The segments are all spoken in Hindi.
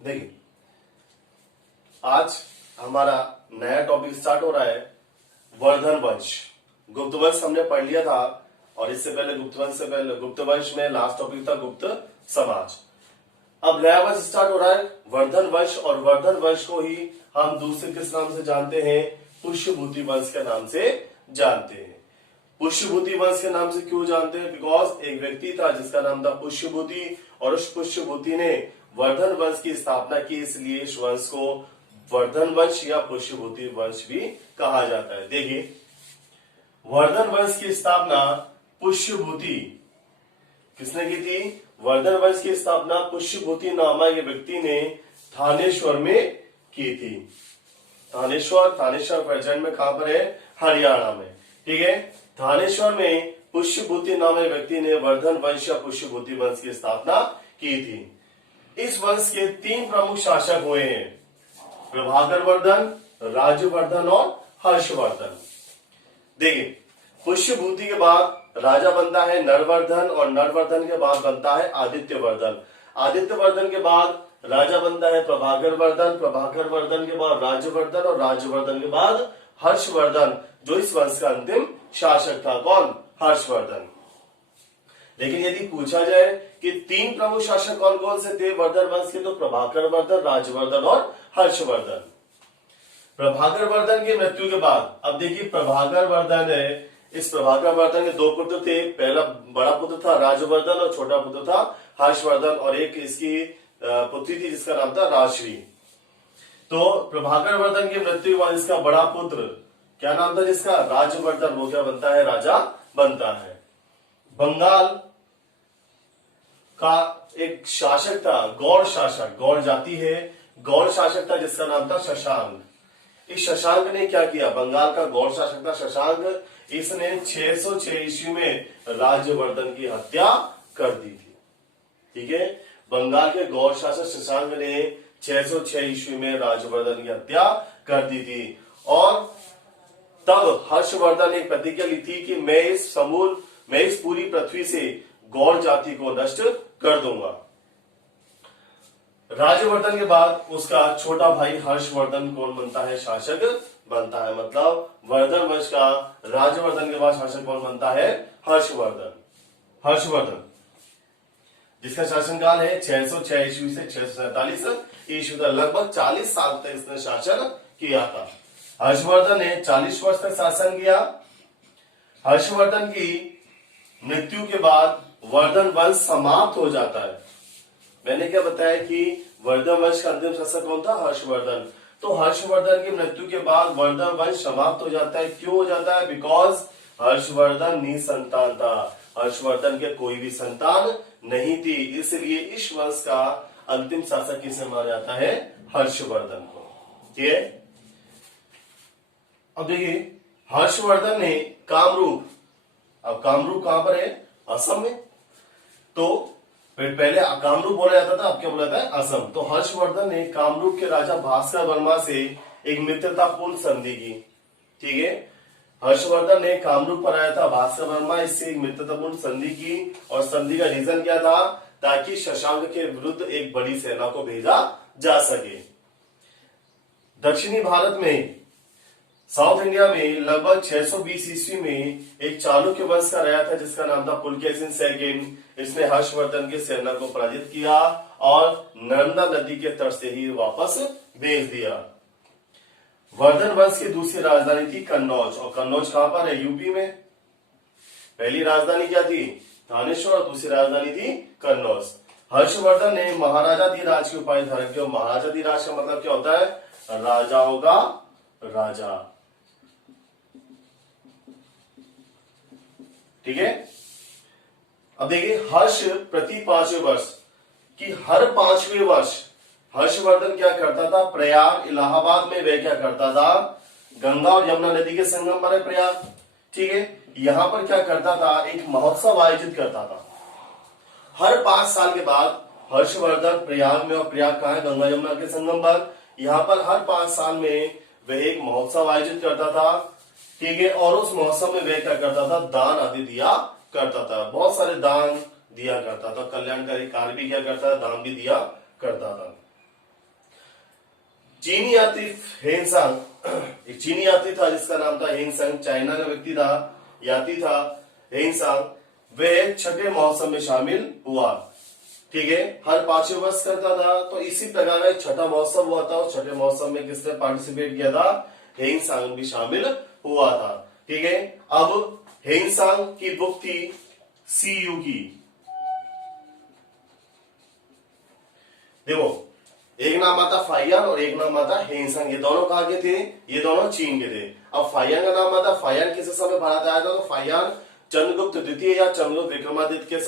देखिए, आज हमारा नया टॉपिक स्टार्ट हो रहा है वर्धन वंश। गुप्त वंश हमने पढ़ लिया था और इससे पहले गुप्त वंश में लास्ट टॉपिक था गुप्त समाज। अब नया वंश स्टार्ट हो रहा है वर्धन वंश, और वर्धन वंश को ही हम दूसरे किस नाम से जानते हैं? पुष्यभूति वंश के नाम से जानते हैं। पुष्यभूति वंश के नाम से क्यों जानते हैं? बिकॉज एक व्यक्ति था जिसका नाम था पुष्यभूति, और उस पुष्यभूति ने वर्धन वंश की स्थापना की, इसलिए इस वंश को वर्धन वंश या पुष्यभूति वंश भी कहा जाता है। देखिए, वर्धन वंश की स्थापना पुष्यभूति किसने की थी? वर्धन वंश की स्थापना पुष्यभूति नामक एक व्यक्ति ने थानेश्वर में की थी। थानेश्वर प्रेजेंट में कहां पर है? हरियाणा में। ठीक है, थानेश्वर में पुष्यभूति नामक व्यक्ति ने वर्धन वंश या पुष्यभूति वंश की स्थापना की थी। इस वंश के 3 प्रमुख शासक हुए हैं, प्रभाकर वर्धन, राज्यवर्धन और हर्षवर्धन। देखिए, पुष्यभूति के बाद राजा बनता है नरवर्धन, और नरवर्धन के बाद बनता है आदित्यवर्धन। आदित्यवर्धन के बाद राजा बनता है प्रभाकर वर्धन के बाद राज्यवर्धन, और राज्यवर्धन के बाद हर्षवर्धन, जो इस वंश का अंतिम शासक था। कौन? हर्षवर्धन। लेकिन यदि पूछा जाए कि 3 प्रमुख शासक कौन कौन से थे वर्धन वंश के, तो प्रभाकर वर्धन, राज्यवर्धन और हर्षवर्धन। प्रभाकर वर्धन की मृत्यु के बाद, अब देखिए प्रभाकर वर्धन है, इस प्रभाकर वर्धन के 2 पुत्र थे। पहला बड़ा पुत्र था राज्यवर्धन और छोटा पुत्र था हर्षवर्धन, और एक इसकी पुत्री थी जिसका नाम था राजश्री। तो प्रभाकर वर्धन की मृत्यु के बाद इसका बड़ा पुत्र, क्या नाम था जिसका? राज्यवर्धन। वो क्या बनता है? राजा बनता है। बंगाल का एक शासक था, गौड़ शासक, गौड़ जाति है, गौड़ शासक था जिसका नाम था शशांक। इस शशांक ने क्या किया? बंगाल का गौड़ शासक था शशांक, इसने 606 ईस्वी में राज्यवर्धन की हत्या कर दी थी। ठीक है, बंगाल के गौड़ शासक शशांक ने 606 ईस्वी में राज्यवर्धन की हत्या कर दी थी, और तब हर्षवर्धन ने प्रतिज्ञा ली थी कि मैं इस पूरी पृथ्वी से गौड़ जाति को नष्ट कर दूंगा। राज्यवर्धन के बाद उसका छोटा भाई हर्षवर्धन कौन बनता है? शासक बनता है। मतलब वर्धन वंश का राज्यवर्धन के बाद शासक कौन बनता है? हर्षवर्धन, जिसका शासनकाल है 606 ईस्वी से 647 ईस्वी तक, लगभग 40 साल तक इसने शासन किया था। हर्षवर्धन ने 40 वर्ष तक शासन किया। हर्षवर्धन की मृत्यु के बाद वर्धन वंश समाप्त हो जाता है। मैंने क्या बताया कि वर्धन वंश का अंतिम शासक कौन था? हर्षवर्धन। तो हर्षवर्धन की मृत्यु के बाद वर्धन वंश समाप्त हो जाता है। क्यों हो जाता है? बिकॉज हर्षवर्धन निसंतान था, हर्षवर्धन के कोई भी संतान नहीं थी, इसलिए इस वंश का अंतिम शासक किसे माना जाता है? हर्षवर्धन को। ठीक है, अब देखिए हर्षवर्धन ने कामरूप, अब कामरूप कहां पर है? असम में। तो पहले कामरूप बोला जाता था, अब क्या बोला जाता है? असम। तो हर्षवर्धन ने कामरूप के राजा भास्कर वर्मा से एक मित्रतापूर्ण संधि की। ठीक है, हर्षवर्धन ने कामरूप पर आया था भास्कर वर्मा, इससे एक मित्रतापूर्ण संधि की, और संधि का रीजन क्या था? ताकि शशांक के विरुद्ध एक बड़ी सेना को भेजा जा सके। दक्षिणी भारत में, साउथ इंडिया में लगभग 620 ईस्वी में एक चालुक्य वंश का राजा था जिसका नाम था पुलकेशिन सेकंड। इसने हर्षवर्धन की सेना को पराजित किया और नर्मदा नदी के तट से ही वापस भेज दिया। वर्धन वंश की दूसरी राजधानी थी कन्नौज, और कन्नौज कहां पर है? यूपी में। पहली राजधानी क्या थी? थानेश्वर, और दूसरी राजधानी थी कन्नौज। हर्षवर्धन ने महाराजाधिराज की उपाधि धारण की। महाराजाधिराज का मतलब क्या होता है? राजाओं का राजा। ठीक है, अब देखिए हर्ष प्रति 5वें वर्ष कि हर 5वें वर्ष हर्षवर्धन क्या करता था? प्रयाग, इलाहाबाद में वह क्या करता था? गंगा और यमुना नदी के संगम पर है प्रयाग। ठीक है, यहां पर क्या करता था? एक महोत्सव आयोजित करता था। हर 5 साल के बाद हर्षवर्धन प्रयाग में, और प्रयाग कहां है? गंगा यमुना के संगम पर। यहां पर हर 5 साल में वह एक महोत्सव आयोजित करता था। ठीक है, और उस महोत्सव में वह क्या करता था? दान आदि दिया करता था। बहुत सारे दान दिया करता था, कल्याणकारी कार्य भी किया करता था, दान भी दिया करता था। चीनी यात्री हेंगसांग, एक चीनी यात्री था जिसका नाम था हेंगसांग, चाइना का व्यक्ति था, यात्री था हेंगसांग। वह छठे महोत्सव में शामिल हुआ। ठीक है, हर 5वें वर्ष करता था, तो इसी प्रकार का एक छठा महोत्सव हुआ था। और छठे महोत्सव में किसने पार्टिसिपेट किया था? हेंगसांग भी शामिल हुआ था। ठीक है, अब हेंगसांग की बुक थी सी यू की। देखो, एक नाम आता फाइयान और एक नाम आता हेंगसांग। ये दोनों कहाँ के थे? ये दोनों चीन के थे। अब फाइयान का नाम आता, फाइयान किस समय भारत आया था? तो फाइयान चंद्रगुप्त द्वितीय या चंद्रगुप्त विक्रमादित्य के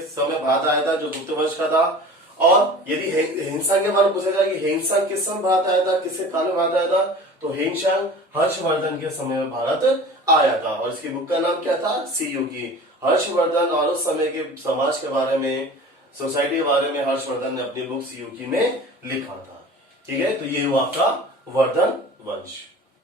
समय भारत आया था, जो गुप्त वंश का था। और यदि हेंगसांग के बारे में पूछा जाए कि हेंगसांग किस समय भारत आया था, किसके काल में भारत आया था, तो हेंगसांग हर्षवर्धन के समय में भारत आया था। और इसकी बुक का नाम क्या था? सी यू की। हर्षवर्धन और उस समय के समाज के बारे में, सोसाइटी के बारे में हर्षवर्धन ने अपनी बुक सी यू की में लिखा था। ठीक है, तो ये हुआ आपका वर्धन वंश।